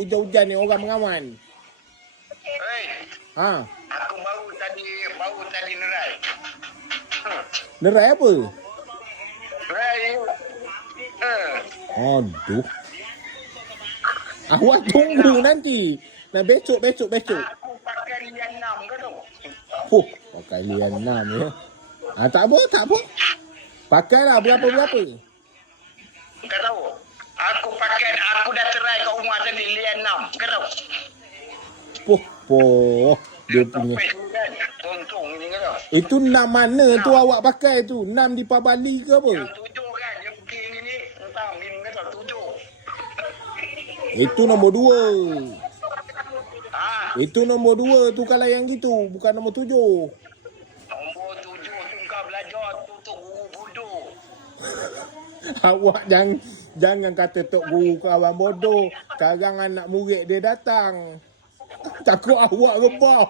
Hujan-hujan ni orang mengawan. Hei, Ha. aku baru tadi nerai. Nerai apa? Nerai. Aduh. Awak tunggu nanti. Nah besok. Aku pakai lian 6 ke tu? Pakai lian 6 ya. Tak apa. Pakailah berapa. Kau tahu? Aku dah terai kat rumah tadi lian 6. Kau tahu? Dia punya. Topik ni kan, tong ni kau tahu? Itu 6 mana tu awak pakai tu? 6 di Pabali ke apa? Yang 7 kan, dia pergi ni. Entah, ni kau tahu 7. Itu nombor 2. Ha? Itu nombor 2 tu kalau yang gitu, bukan nombor 7. Nombor 7 tu kau belajar tutup guru bodoh. Awak jangan kata tok guru kawan bodoh. Sekarang anak murid dia datang. Takut awak rebah.